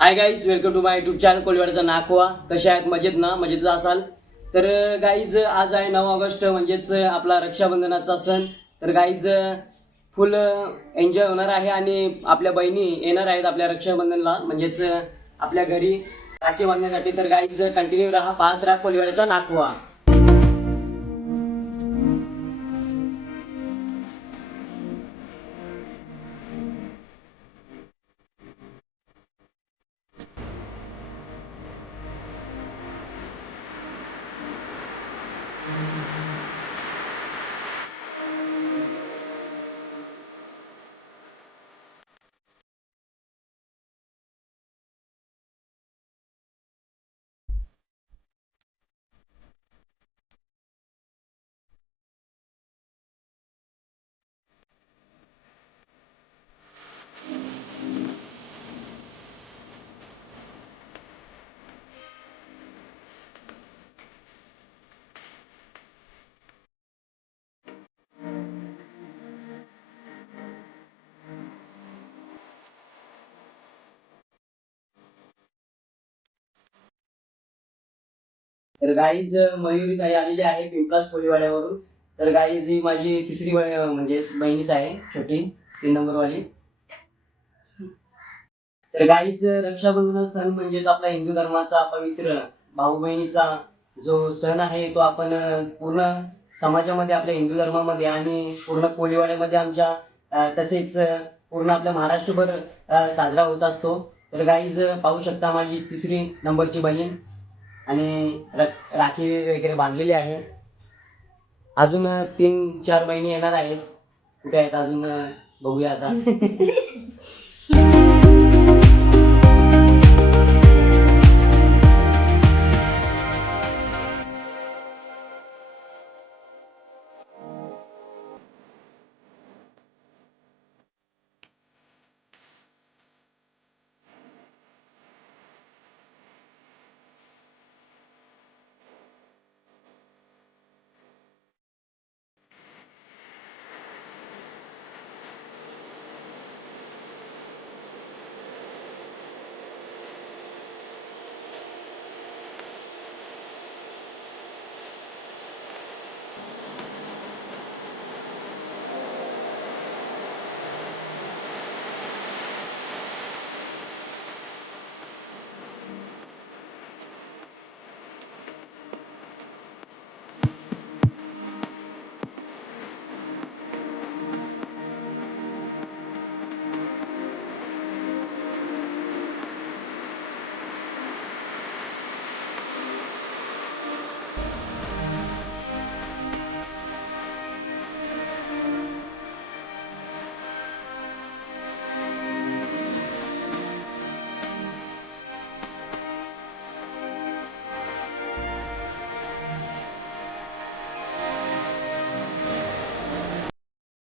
High guys, welcome to my YouTube channel कोळीवाड्याचा नाकवा. कशा आहेत? मजेत ना? मजेतच असाल तर गाईज, आज आहे 9 ऑगस्ट, म्हणजेच आपला रक्षाबंधनाचा सण. तर गाईज, फुल एन्जॉय होणार आहे आणि आपल्या बहिणी येणार आहेत आपल्या रक्षाबंधनला, म्हणजेच आपल्या घरी राखी बांधण्यासाठी. तर गाईज, कंटिन्यू राहा, पाहत राहा कोळीवाड्याचा नाकवा. तर गाईज, मयुरी ताई आलेली आहे पिंपलास कोळीवाड्यावरून. तर गाईज, ही माझी तिसरी म्हणजे बहिणीच आहे, छोटी, 3 नंबर वाली. तर गाईच, रक्षाबंधन सण म्हणजेच आपला हिंदू धर्माचा पवित्र भाऊ बहिणीचा जो सण आहे, तो आपण पूर्ण समाजामध्ये, आपल्या हिंदू धर्मामध्ये आणि पूर्ण कोळीवाड्यामध्ये आमच्या तसेच पूर्ण आपल्या महाराष्ट्रभर साजरा होत असतो. तर गाईज, पाहू शकता माझी 3 नंबरची बहीण आणि राखी वगैरे बांधलेली आहे. अजून 3-4 बहिणी येणार आहेत. कुठे आहेत अजून? बघूया आता.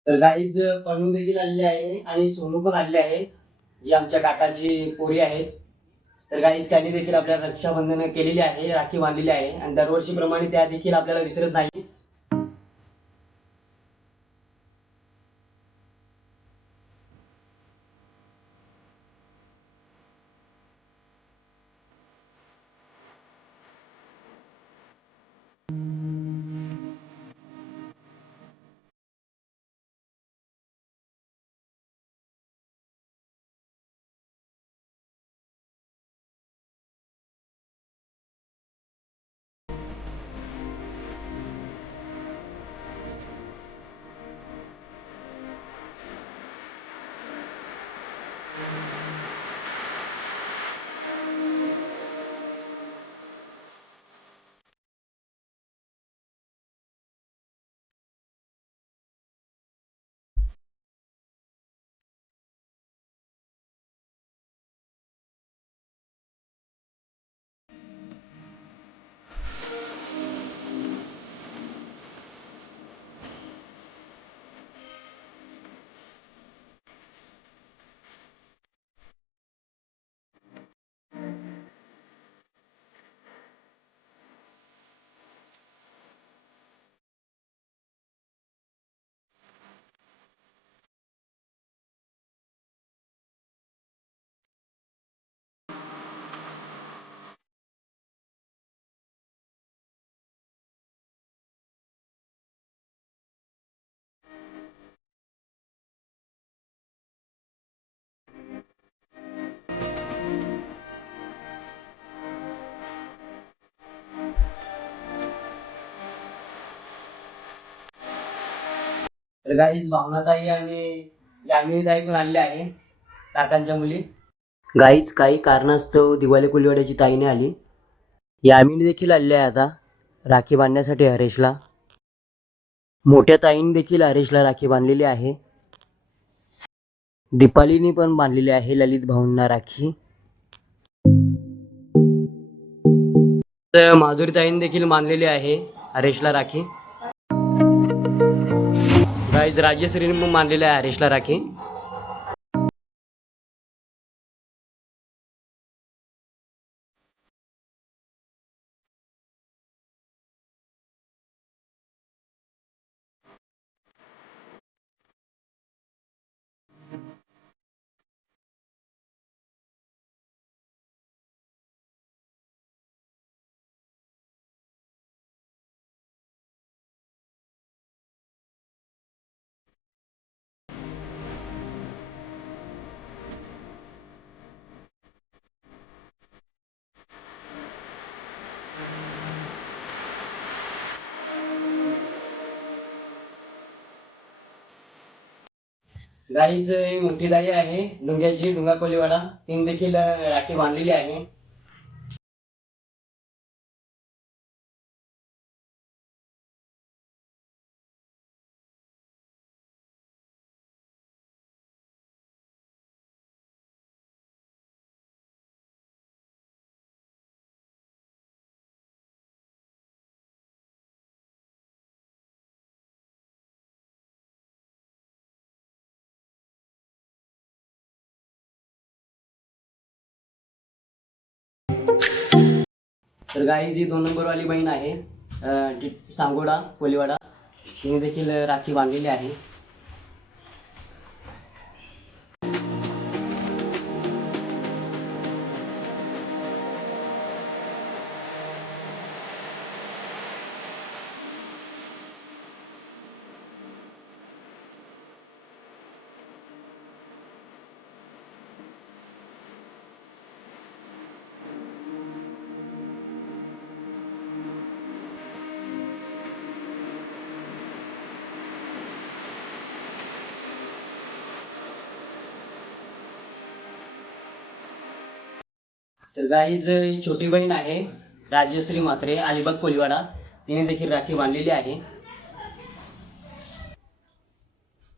तर गाईज, पळून देखील आलेली आहे आणि सोनू पण आलेली आहे, जी आमच्या काकाची पोरी आहेत. तर गाईज, त्यांनी देखील आपल्याला रक्षाबंधन केलेली आहे, राखी बांधलेली आहे आणि दरवर्षीप्रमाणे त्या देखील आपल्याला विसरत नाही. तर गाईज भावनाताई आणि यामिनीताई पण आणले आहे, काकांच्या मुली. गाईज काही कारणास्तव दिवाळी कोलीवाड्याची ताई नाही आली. यामिनी देखील आलेली आहे आता राखी बांधण्यासाठी हरेशला. मोठ्या ताईने देखील हरेशला राखी बांधलेली आहे. दीपालीनी पण बांधलेली आहे ललित भाऊंना राखी. तर माधुरीताईने देखील बांधलेली आहे हरेशला राखी. गाईज राजश्रीने पण बांधलेली आहे हरेशला राखी. गाईज ही मोठी ताई आहे डुंग्याची, डुंगा कोलीवाडा, तिने देखील राखी बांधलेली आहे. तर गाईज ही 2 नंबरवाली बहीण आहे सांगोडा कोलीवाडा, तिने देखील राखी बांधलेली आहे. तर गाईज ही छोटी बहीण आहे राजश्री म्हात्रे, अलिबाग कोलीवाडा, तिने देखील राखी बांधलेली आहे.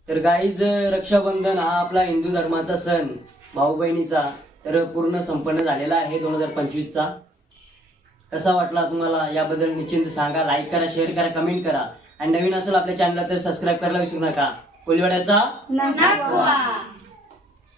तर गाईज रक्षाबंधन हा आपला हिंदू धर्माचा सण, भाऊ बहिणीचा, तर पूर्ण संपन्न झालेला आहे 2025चा. कसा वाटला तुम्हाला याबद्दल निश्चिंत सांगा. लाईक करा, शेअर करा, कमेंट करा आणि नवीन असेल आपल्या चॅनलला तर सबस्क्राईब करायला विसरू नका. कोलीवाड्याचा